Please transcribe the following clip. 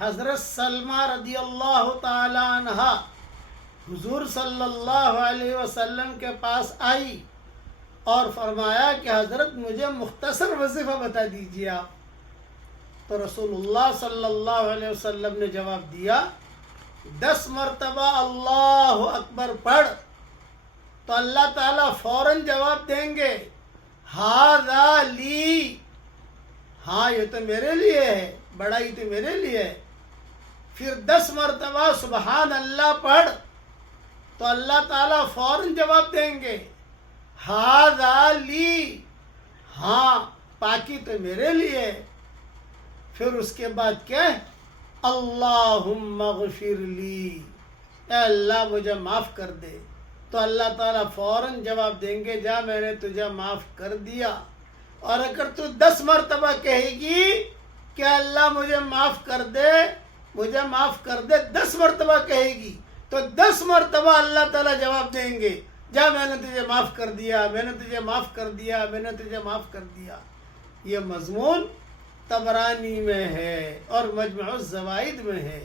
حضرت سلمہ رضی اللہ تعالی عنہ حضور صلی اللہ علیہ وسلم کے پاس آئی اور فرمایا کہ حضرت مجھے مختصر وظیفہ بتا دیجیے آپ. تو رسول اللہ صلی اللہ علیہ وسلم نے جواب دیا 10 مرتبہ اللہ اکبر پڑھ تو اللہ تعالیٰ فوراً جواب دیں گے ہذا لی، ہاں یہ تو میرے لیے ہے، بڑائی تو میرے لیے ہے. پھر 10 مرتبہ سبحان اللہ پڑھ تو اللہ تعالیٰ فوراً جواب دیں گے ہذا لی، ہاں پاکی تو میرے لیے ہے. پھر اس کے بعد کیا ہے؟ اللہم اغفر لی، اے اللہ مجھے معاف کر دے. تو اللہ تعالیٰ فوراً جواب دیں گے جا میں نے تجھے معاف کر دیا. اور اگر تو 10 مرتبہ کہے گی کہ اللہ مجھے معاف کر دے، مجھے معاف کر دے، 10 مرتبہ کہے گی تو 10 مرتبہ اللہ تعالیٰ جواب دیں گے جا میں نے تجھے معاف کر دیا، میں نے تجھے معاف کر دیا، میں نے تجھے معاف کر دیا. یہ مضمون طبرانی میں ہے اور مجمع الزوائد میں ہے.